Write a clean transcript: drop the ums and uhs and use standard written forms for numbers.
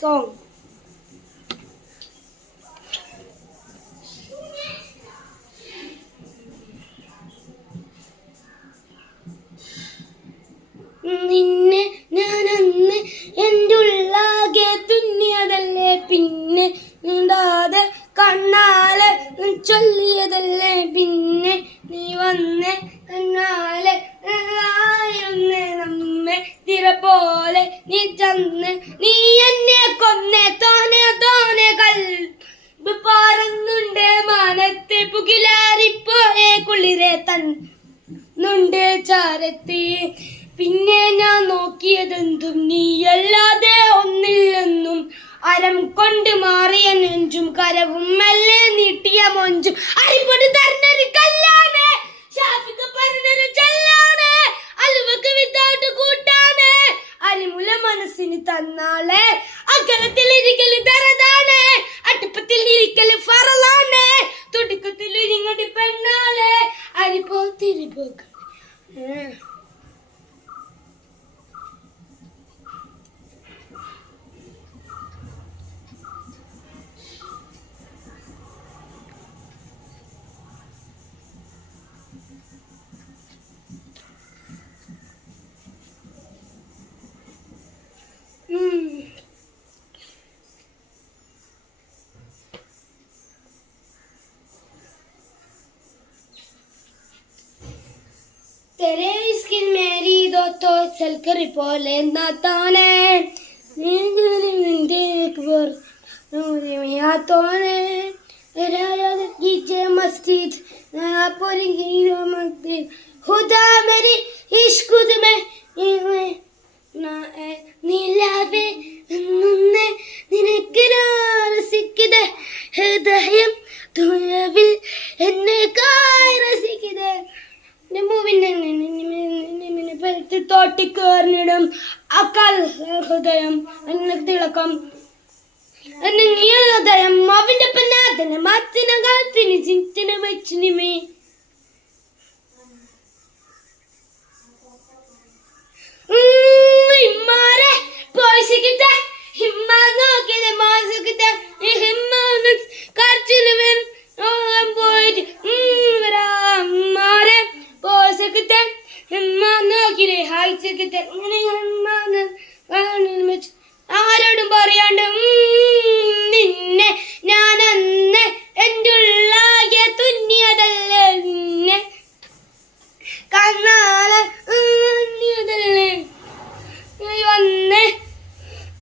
song. നിന്നെ ഞാനന്ന് എൻ്റെ ഉള്ളാകെ തുന്നിയതല്ലേ, പിന്നെ നീണ്ടാതെ കണ്ണാലെ ചൊല്ലിയതല്ലേ, പിന്നെ നീ വന്ന് കണ്ണാലെ ആയിരുന്നേ നമ്മെ തിര പോലെ നീ ചന്ന് നീ എന്നെ കൊന്നേ തോനെ തോനെ കൽബ് പാറുന്നുണ്ട് മാനത്തെ പുകിലാറിപ്പോയെ കുളിരെ തന്നുണ്ട് ചാരത്തി. പിന്നെ ഞാൻ നോക്കിയതെന്തും നീയല്ലാതെ ഒന്നില്ലെന്നും അരം കൊണ്ട് മാറിയ നെഞ്ചും കരവും മെല്ലെ നീട്ടിയ മൊഞ്ചും അരിപ്പൊടി തരുന്നൊരു കല്ലാണ്, ഷാഫിക്ക് പറഞ്ഞൊരു ചൊല്ലാണ്, അലുവക്ക് വിത്തൗട്ട് കൂട്ടാണ്, അരിമുല മനസ്സിന് തന്നാളെ അകലത്തിൽ ഇരിക്കല് ദറതാണ്, അടുപ്പത്തിൽ ഇരിക്കല് ഫറലാണ്, തുടിക്കത്തിൽ ഇരിങ്ങടി പെണ്ണാളെ അരിപ്പോ തിരിപ്പോക്ക. तेरे इश्क मेरी दो तो सलकर पोले नाताने देख बर नूरी में हाथोने राया कीचे मस्जिद ना पोरिंगी रो मस्जिद खुदा मेरी इश्क में ना नीलावे नन्ने निनकरा रसिकदे हृदयम तुलविल എന്നെ കായ് രസിക്കദേ തോട്ടിക്കേറിനിടും അക്കാൽ ഹൃദയം എന്നെ തിളക്കം എന്നെ ഹൃദയം അവന്റെ പെണ്ണാതനെ മത്തിന കാത്തിന് ചിന്തന വെച്ചിനിമേ ഇമ്മാരെ പോയിക്കിട്ട ഇമ്മ നോക്കിയത് മോശക്കിട്ട